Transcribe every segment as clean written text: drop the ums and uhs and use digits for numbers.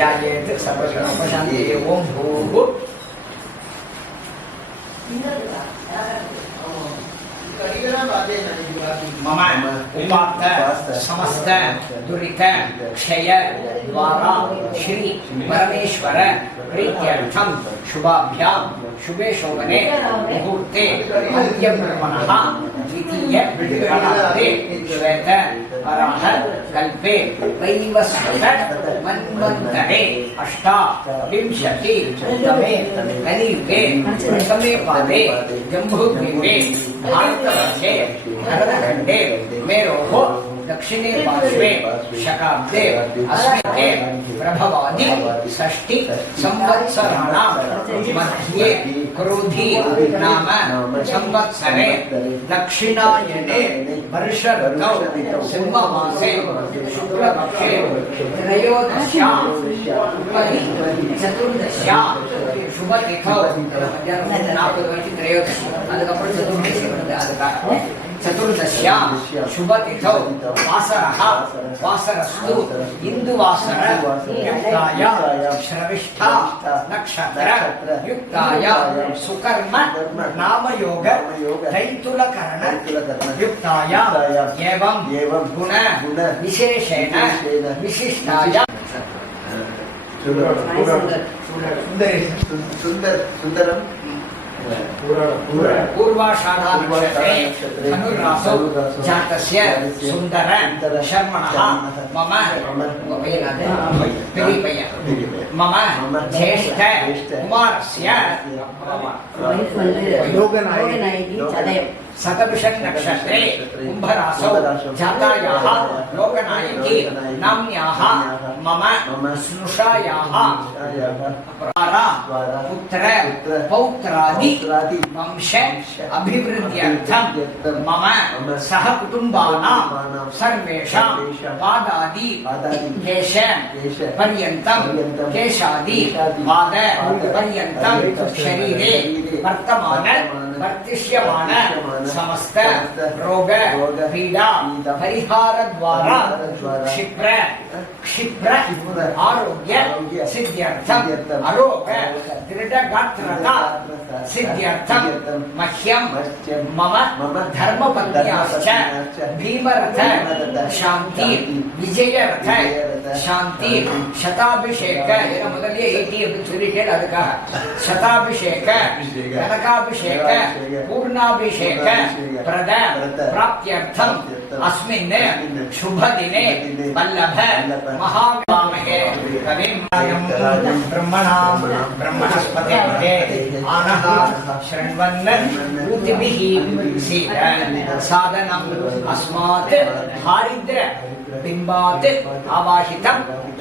ध्यायेत् सर्वशोपशान्ति ओम भूः मम उपात्त समस्त दुरित क्षय द्वारा श्री परमेश्वर प्रीत्यर्थम शुभाभ्यां शुभे शोभने मुहूर्ते अद्य ब्रह्मणः द्वितीय परार्धे श्वेत वराह कल्पे वैवस्वत मन्वन्तरे अष्टाविंशतितमे कलियुगे प्रथमे पादे जम्बूद्वीपे भारतवर्षे भरतखण्डे मेरोः दक्षिणे पार्श्वे शकाब्दे अस्मिते प्रभवादि षष्टि संवत्सराणां मध्ये क्रोधी नाम संवत्सरे दक्षिणायने वर्ष ऋतौ सिंहमासे शुक्लपक्षे त्रयोदश्यां उपरि चतुर्दश्यां शुभतिथौ त्रयोदशी அதுக்கப்புறம் चतुर्दशी வருது அதுக்காக चतुर्दश्यां शुभतिथौ वासरः वासरस्तु इंदुवासर युक्ताय श्रविष्ठा नक्षत्र युक्ताय सुकर्म नामयोग तैतुलकरण युक्ताय एवं गुण विशेषेण विशिष्टाय सुंदरम पूर्वाषाढ़ा नक्षत्रे धनुर्रासौ जातस्य सुंदर शर्मणः मम मम ज्येष्ठ कुमारस्य शतभिषं नक्षत्रे कुंभरासौ जातायाः लोकनायकी नाम्न्याः मम स्नुषायाः पुत्र पौत्रादि वंश अभिवृद्ध्यर्थं मम सह कुटुंबानां सर्वेषां पादादि केश पर्यन्तं केशादि पाद पर्यन्तं शरीरे वर्तमान वर्तिष्यमान समस्त रोग पीड़ा परिहार द्वारा क्षिप्र आरोग्य सिद्ध्यर्थम अरोग दृढ़ गात्रता सिद्ध्यर्थम मह्यम मम धर्मपत्न्याश्च भीमरथ शांति विजयरथ शांति शताभिषेक ಮೊದಲೇ 80 ಅಂತ ಹೇಳಿಕೆ ಅದಕ್ಕೆ ಶತಾಭಿಷೇಕ ಕನಕಾಭಿಷೇಕ पूर्णाभिषेक प्रद प्राप्त्यर्थम अस्मिन् शुभ दिने वल्लभ महाकामहे कविं ब्रह्मणां ब्रह्मणस्पते आनः शृण्वन् भूतिभिः सीद साधनम् अस्मात् हारिद्र बिंबात् आवाहितं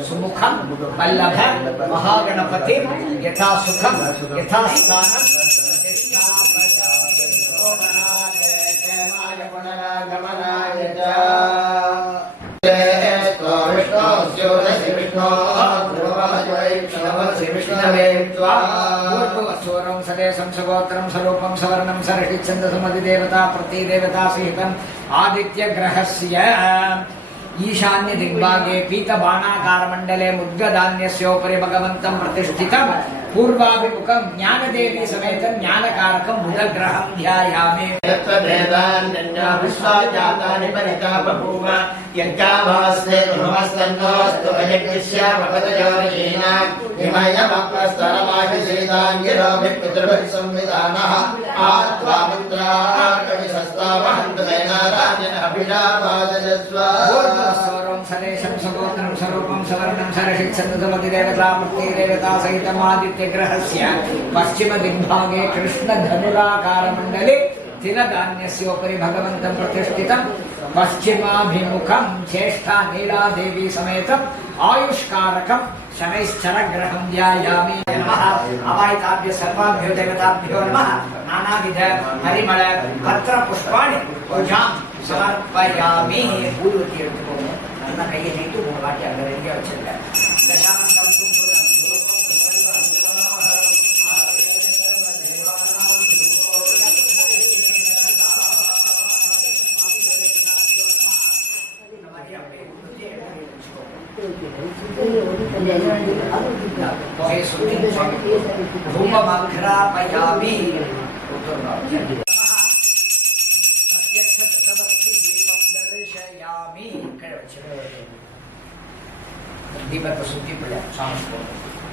सुमुखं वल्लभ महागणपति यथा सुखं यथा स्थानं सदेशं सरूपं सवर्णं सरहिच्छन्दसमधिदेवता प्रतिदेवता सहितम् आदित्यग्रहस्य ईशान्य दिग्भागे पीतबाणाकारमण्डले मुद्गधान्यस्योपरि भगवन्तं प्रतिष्ठितं पूर्वाभिमुखं ज्ञानदेवी समेत ज्ञानकारकं बुधग्रहं ध्यायामि विश्वाजातानि परितापभूम यज्ञाभास्ते धुमस्तन्नोऽस्तु अयज्ञस्यामपदयोनिशीना हिमयमप्रस्तरमाहिसीताङ्गिरोभिः पितृभिः संविधानः आत्वा मित्राकविशस्तावहन्तु मेनाराजन अभिलाभाजस्व स्वरं सदेशं सगोत्रं स्वरूपं सवर्णं सरहिच्छन्दसमधिदेवता प्रतिदेवता सहितमादित्यग्रहस्य पश्चिमदिग्भागे कृष्णधनुराकारमण्डले तिलधान्यस्योपरि भगवन्तं प्रतिष्ठितं पश्चिमाभिमुखं ज्येष्ठा नीलादेवी समेतम् आयुष्कारकं शनैश्चरग्रहं ध्यायामि नमः अवायिताभ्यो सर्वाभ्यो देवताभ्यो नमः नानाविध परिमल पत्र पुष्पाणि पूजां समर्पयामि पूर्वतीर्थको ನನ್ನ ಕೈಯಲ್ಲಿ ಇಟ್ಟು 3 ವಾಟಿ ಅದರಲ್ಲಿ ವச்சிருக்க ದಶಾಂಗಂ ಕುಂಭುರಂ धूपमाघ्रापयामि दीपक सुखी पड़ा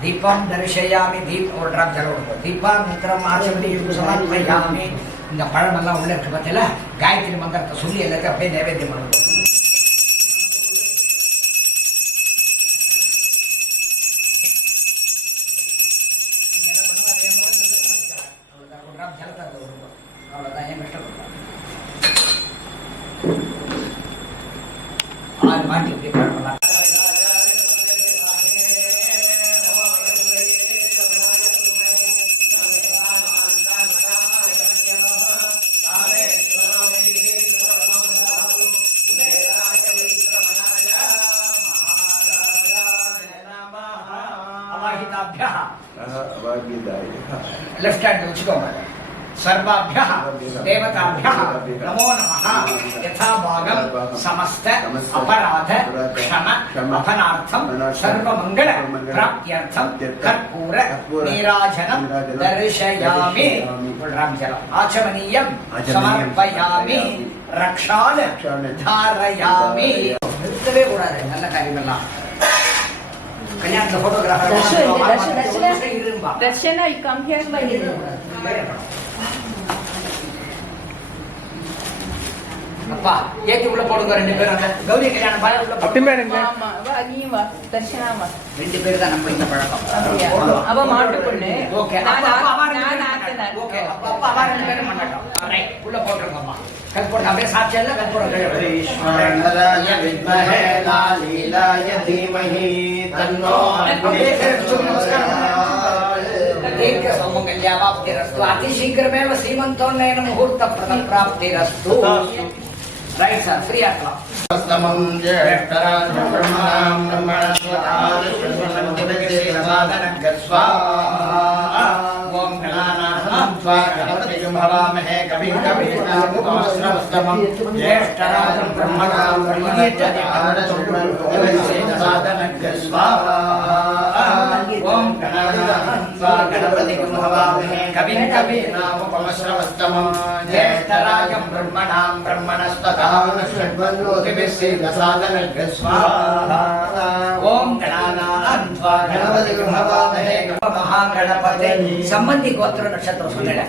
दीपम दर्शयामि दीप और ड्रम जलो दीपानंतरम आचमनीयं समर्पयामि இந்த பழம் எல்லாம் உள்ள இருக்கு பத்தில காயத்ரி மந்திரத்தை சொல்லி எல்லாத்தையும் அப்படியே நைவேத்தியம் பண்ணுவோம் அவ்வளவுதான் ஏன் கஷ்டப்படுறாங்க ஆறு மாட்டி இப்படி பழம் लेफ्ट हैंड उच्चकोमा सर्वाभ्यः देवताभ्यः नमो नमः यथा भागं समस्त अपराध क्षम अपनार्थं सर्वमंगल प्राप्त्यर्थं कर्पूर नीराजनं दर्शयामि आचमनीयं समर्पयामि रक्षाल धारयामि நிறுத்தவே கூடாது நல்ல காரியமெல்லாம் கல்யாணத்துல photographer Darshana, you come here by அப்பா ஏத்தி உள்ள போடுங்க ரெண்டு பேரும் அந்த கௌரி கல்யாணம் பாய உள்ள போடுங்க ஆமா வா நீ வா தர்ஷனா வா ரெண்டு பேர் தான் நம்ம இந்த பழக்கம் அவ மாட்டு பொண்ணு ஓகே நான் ஓகே அப்பா அவ ரெண்டு பேரும் பண்ணட்டும் ரைட் உள்ள போடுங்க அம்மா கல்போட அப்படியே சாட்சி எல்லாம் கல்போட ஈஸ்வரனராய வித்மஹே லாலீலாய தீமஹி தன்னோ दीर्घ सौमंगल्यावाप्तिरस्तु अतिशीघ्रमेव सीमन्तोन्नयन मुहूर्त प्रदं प्राप्तिरस्तु राइट सर फ्री आत्मा स्तमं ज्येष्ठराजं ब्रह्मणां ब्रह्मणस्वतादिश्वन्नमुदितसाधनगस्वा ओम गणानां त्वा गणपतिं भवामहे कविं कवीनामुपमस्रवस्तमं ज्येष्ठराजं ब्रह्मणां ब्रह्मणस्वतादिश्वन्नमुदितसाधनगस्वा ओम गणानां त्वा गणपतिं भवामहे कविं कवीनामुपमस्रवस्तमं ज्येष्ठराजं ब्रह्मणां ब्रह्मणस्वतादिश्वन्नमुदितसाधनगस्वा ओम गणानां त्वा गणपतिं भवामहे महागणपते संबंधी गोत्र नक्षत्र सुनेला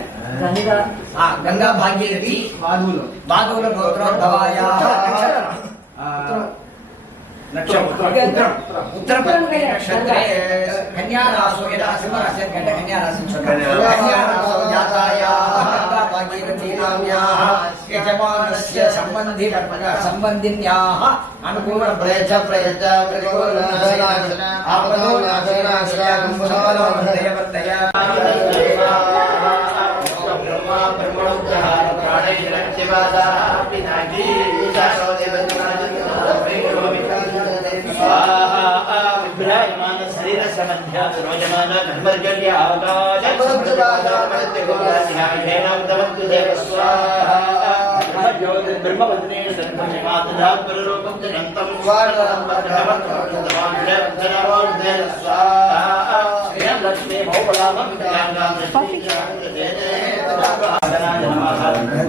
गंगा भागीरथी बादूल गोत्रोद्भवायाः नक्षत्र उत्तर नक्षत्रे कन्या राशो यदा सिंहराशि कन्या राशि कन्या राशो जातायाः गंगा भागीरथी नाम्याः यजमानस्य संबन्धिन्याः अनुकूल प्रयच्छ प्रतिकूल नाशनाशन आपदो नाशनाश्रयं समलो वर्तय ब्रह्मा ब्रह्मणोद्धार प्राणैरक्षिवादाः पिनाकी ईशानो देवत्राजन स्वाहा विभ्रायमान शरीर समध्या रोजमान धर्मर्जल्य आकाश समस्तगोदाध्यायेनावतवन्तु देव स्वाहा ब्रह्मवदने सन्महिमातधा गुरुरूपं जगन्तं स्वार्णं वर्धवन्तवाञ्जवन्दनावोर्धे स्वाहा श्रीं लक्ष्मी भौबलामं विद्याङ्गां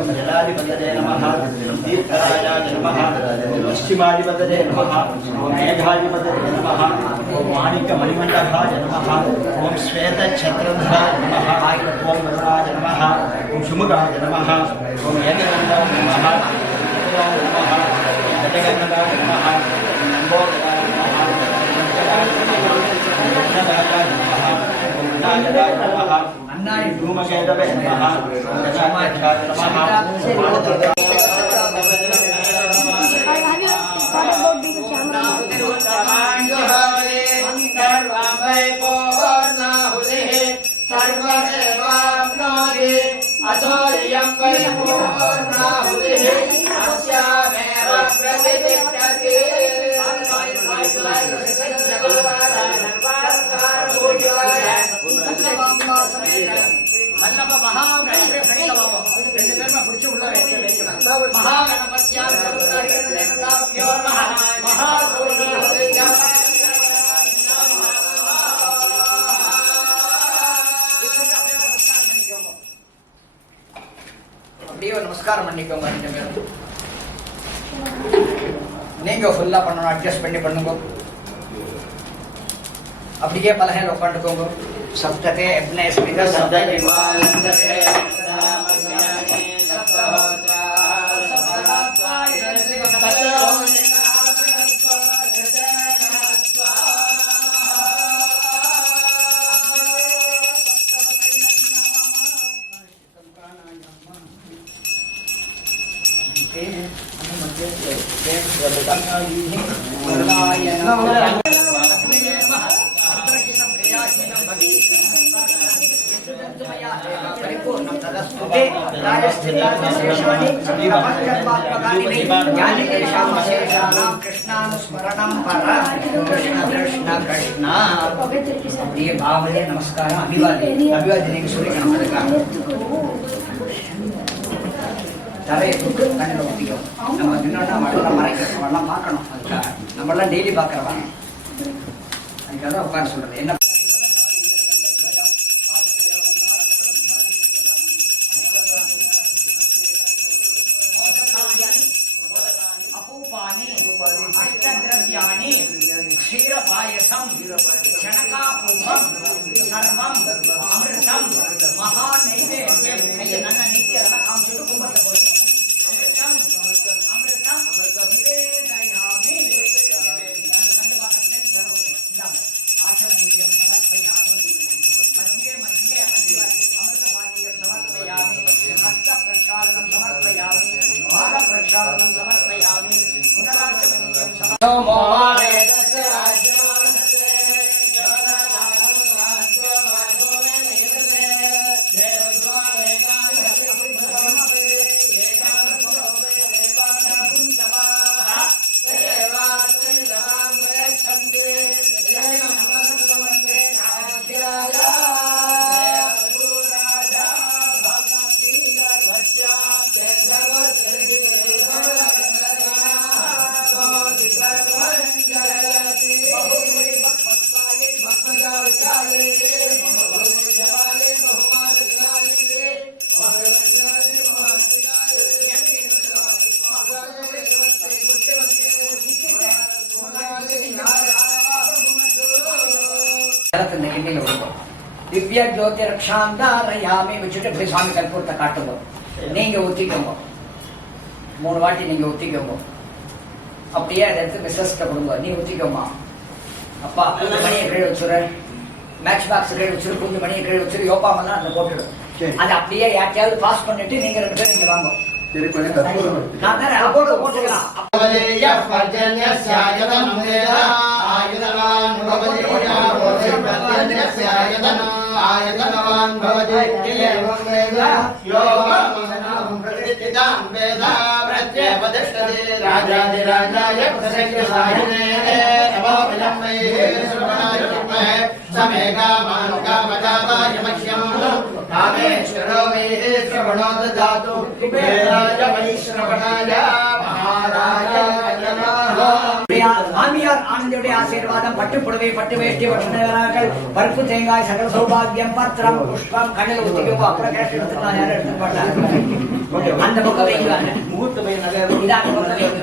जलाधिपतये नमः तीर्थराजाय नमः पश्चिमाधिपतये नमः मेघाधिपतये नमः माणिक्यमणिमण्डलाय नमः ओम श्वेतच्छत्रधराय नमः ओम वरुणाय नमः ओम शुमुखाय नमः ओम यज्ञगन्धाय नमः नमः जटगन्धाय नमः नम्बोदराय नमः अन्नाय नमः अन्नाय धूमकेतवे नमः गजामाध्याय नमः महागणपत्या பண்ணிக்கோங்க 2 பேரும். நீங்க ஃபுல்லா பண்ணணும், அட்ஜஸ்ட் பண்ணி பண்ணுங்க. அப்படியே பலகையில் உட்காந்துக்கோங்க. சப்ததே அப்னே ஸ்மித சப்ததே வாலந்ததே சதாமஸ்யானே சப்தஹோத்ரா சப்தஹத்வாய சப்தஹோத்ரா कृष्णानुस्मरणं परं कृष्ण कृष्ण कृष्ण ये भावले नमस्कार अभिवादने सूर्य தரையை தூக்கு கண்ணில் ஊற்றிக்கும். நம்ம தின்னோன்னா மடலாம் மறைக்கிறோம், வரலாம் பார்க்கணும். அதுக்காக நம்மளாம் டெய்லி பார்க்குறவாங்க. அதுக்காக தான் உட்காந்து சொல்கிறது. என்ன அபூபானி அஷ்டத்ரவ்யாணி க்ஷீரபாயசம் சனகாபூபம் சர்வம் அமிர்தம் மகாநைவேத்யம். கையை நல்லா நீட்டி அதெல்லாம் காமிச்சுட்டு கும்பத்தை போய் அமிர்தம் நிவேதயாமி. ஆச்சமனீயம் சமர்ப்பயாமி மத்தியே மத்தியே அமிர்தபானீயம் சமர்ப்பயாமி ஹஸ்த பிரக்ஷாலனம் சமர்ப்பயாமி பாத பிரக்ஷாலனம் சமர்ப்பயாமி புனராச்சமனீயம் சமர்ப்பயாமி. திவ்ய ஜோதி ரக்ஷாந்தாரயாமி வச்சுட்டு போய் சாமி கற்பூரத்தை காட்டுங்க. நீங்க ஊத்திக்கோங்க, 3 வாட்டி நீங்க ஊத்திக்கோங்க. அப்படியே அதை எடுத்து மிஸ்ஸஸ்ட கொடுங்க. நீ ஊத்திக்கோமா. அப்பா கொஞ்சம் மணியை கீழே வச்சுரு, மேட்ச் பாக்ஸ் கீழே வச்சுரு, கொஞ்சம் மணியை கீழே வச்சுரு, யோப்பாமெல்லாம் அதில் போட்டுடும். அதை அப்படியே யார்ட்டையாவது பாஸ் பண்ணிட்டு நீங்க 2 பேரும் இங்க வாங்க. நான் தானே அப்போது போட்டுக்கலாம். आयतनवान् भवति एवं वेद यो मामनां प्रतिष्ठितां वेद प्रत्यपतिष्ठति राजाधिराजाय प्रसङ्गसाहिने नमो विलम्बैः श्रवणाय विद्महे समेकामान् कामकामाय मह्यं कामेश्वरो मे श्रवणो ददातु वेदाय मयि श्रवणाय महाराजाय नमः. மாமியார் ஆனந்தியுடைய ஆசீர்வாதம், பட்டு புடவை பட்டு வேஷ்டி வசனகராக்கள் பருப்பு தேங்காய் சகல சௌபாகியம் பத்திரம் புஷ்பம் கண்ணில் ஊத்திக்கோ. அப்புறம் கேட்டு எடுத்துக்கலாம், யாரும் எடுத்துக்க மாட்டாங்க. அந்த பக்கம் வைங்க, இதான பக்கம் வைங்க,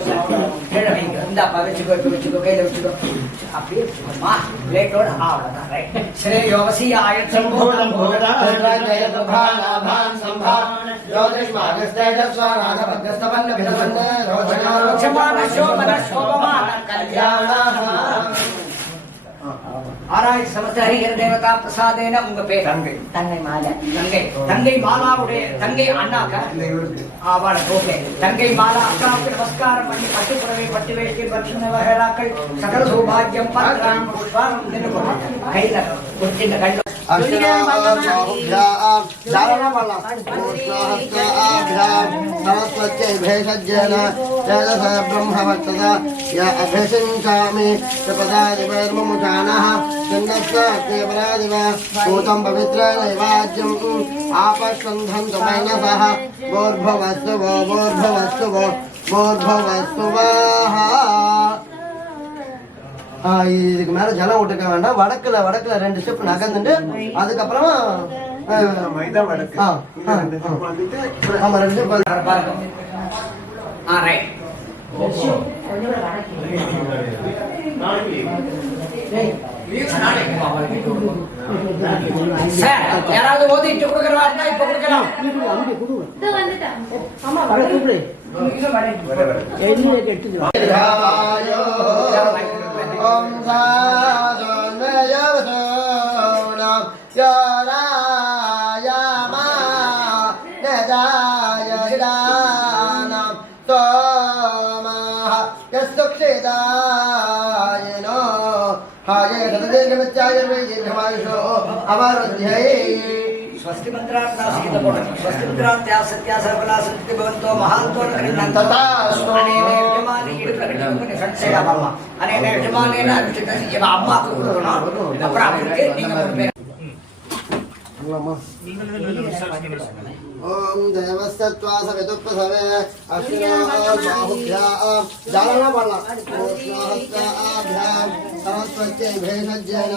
கீழே வைங்க. இந்தாப்பா வச்சுக்கோ, வச்சுக்கோ, கையில வச்சுக்கோ, அப்படியே வச்சுக்கோமா பிளேட்டோட. அவ்வளவுதான். ரைட். ஸ்ரேயோவசி ஆயத்தம் பூதம் பூதா ஜயதுபாலாபான் சம்பாவன ஜோதிஷ்மாகஸ்தேஜஸ்வராக பத்யஸ்தவன்ன விதவன்ன ரோஜனாரோச்சமான சோமன சோபமான கல்யாணம். ஆராய் சமஸ்தஹரிஹர தேவதா பிரசாதேன. உங்க பேர்? தங்கை. தங்கை மாலா. தங்கை. தங்கை மாலாவுடைய தங்கை அண்ணாக்கா அவள ஓகே. தங்கை மாலா அக்காவுக்கு நமஸ்காரம் பண்ணி பட்டு புடவை பட்டு வேஷ்டி பட்சண வகைராக்கள் சகல சௌபாகியம் பத்திரம் புஷ்பம் கையில குத்தின கண்டு सरस्वत्यै भेषज्येन तेजस ब्रह्मवत्तदा य अभिषिञ्चामि प्रपदादिवैर्मुमुचानः चिन्नस्याग्नेपरादिव भूतं पवित्रेणैवाज्यम् आपस्कन्धन्तु मनसः भूर्भुवस्तु वो भूर्भुवस्तु वो भूर्भुवस्तु वाः. இதுக்கு மேல ஜலம் விட்டுக்க வேண்டாம். வடக்குல 2 ஸ்டெப் நகர்ந்துட்டு அதுக்கப்புறமா மைதா வடக்கு. ஆமா 2 ஸ்டெப் ரைட். சார் யாராவது ஓதிட்டு கொடுக்கறவா இருந்தா இப்ப கொடுக்கலாம். स्वस्ति मंत्रार्थासीत बोलत स्वस्ति मंत्रार्थ्या सत्या सर्वला सत्य भवन्तो महान्तो तथा अनेन यजमाने इड प्रकटितुने संशयामः अनेन यजमानेन अभिषेकस्य यव अम्माக்கு கொடுக்கணும். அப்புறம் அவருக்கு நீங்க கொடுப்பீங்க. ओम देवस्तत्वा सवितुप्पसवे अश्विनोर्बाहुभ्यां जालना पडला ओष्णहस्ताभ्यां सहस्वत्यै भेषज्येन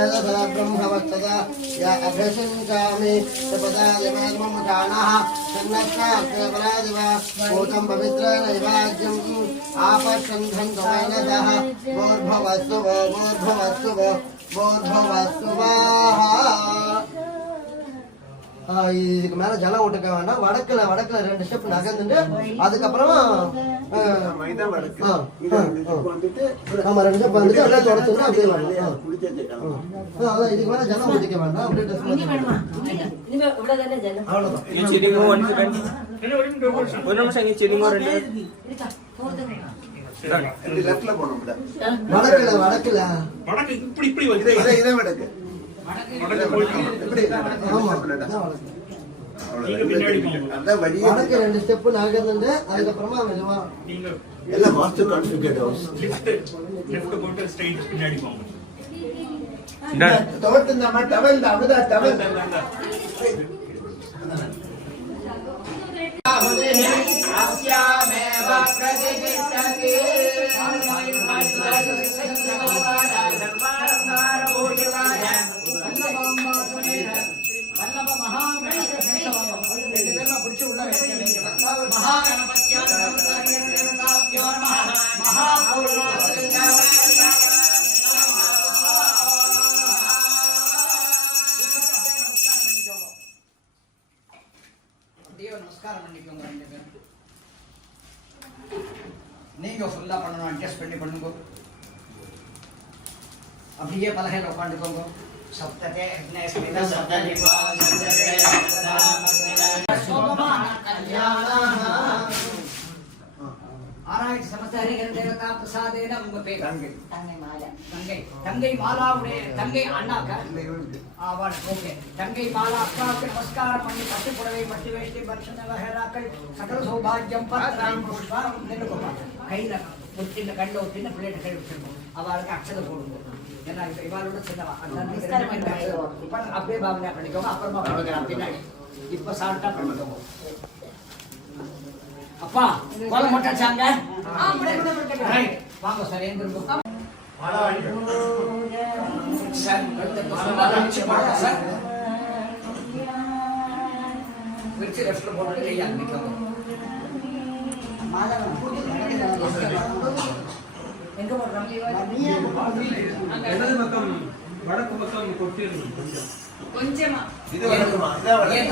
एतद् ब्रह्मवक्तदा या अभिषिञ्चामि तपदादिमं जानाः सन्नक्षास्ते परादिव भूतं पवित्रेण विभाज्यम् आपश्चन्धं तमैनदः भूर्भुवस्सु भूर्भुवस्सु भूर्भुवस्सु இதுக்கு மேல ஜலம் விட்டுக்க வேண்டாம். வடக்குல ரெண்டு ஸ்டெப் நகர்ந்துட்டு அதுக்கப்புறமா ஆமா 2 ஸ்டெப் வந்துட்டு அப்படியே தொடச்சுட்டு அப்படியே வரலாம். அதான் இதுக்கு மேல ஜலம் ஊத்திக்க வேண்டாம். அப்படியே ட்ரெஸ் அவ்வளவுதான். வடக்குல இப்படி இதை வடக்கு வடக்கு 2 ஸ்டெப் நகர்ந்துட்டு அதுக்கப்புறமா மெதுவா எல்லாம் மாஸ்டர் கான்ஃபிகர் ஹவுஸ் லெஃப்ட் போட்டு ஸ்ட்ரைட் பின்னாடி போங்க. தோட்டு நம்ம டவல் அமுதா டவல் ஆஸ்யாமேவ பிரதிஷ்டதி நமஸ்காரம் பண்ணிக்கோங்க. நீங்க ஃபுல்லா பண்ணணும். அட்ஜஸ்ட் பண்ணி பண்ணுங்க. அப்படியே பலகையில் உட்காந்துக்கோங்க. சப்ததே அக்னேஸ்மித ஆராய்ச்சி சமஸ்தரிகள் தேவதா பிரசாதேன உங்க பேர் தங்கை மாலாவுடைய தங்கை அண்ணாக்கா ஆவாள். ஓகே. தங்கை மாலா அக்காவுக்கு நமஸ்காரம் பண்ணி பட்டு புடவை பட்டு வேஷ்டி பர்ஷன வகைராக்கள் சகல சௌபாகியம் பத்திரம் புஷ்பம் நின்றுக்கோங்க. கையில ஒத்தின கண்ட ஒத்தின பிள்ளைகிட்ட கை வச்சிருக்கோம். அவளுக்கு அக்ஷதை போடுங்க. ஏன்னா இப்ப இவாளோட சின்னவா அப்படியே பாவனை பண்ணிக்கோங்க. அப்புறமா பண்ணிக்கலாம் பின்னாடி. இப்ப சாப்பிட்டா பண்ணிக்கோங்க. அப்பா கோலம் போட்டாச்சாங்க? வாங்க சார். ஏந்திருங்க சார். விரிச்சு லெஃப்ட்ல போட்டு கையை அனுப்பிக்கோங்க. எங்க போடுறோம்? இடது பக்கம் வடக்கு பக்கம் கொட்டி கொஞ்சமா அப்படியே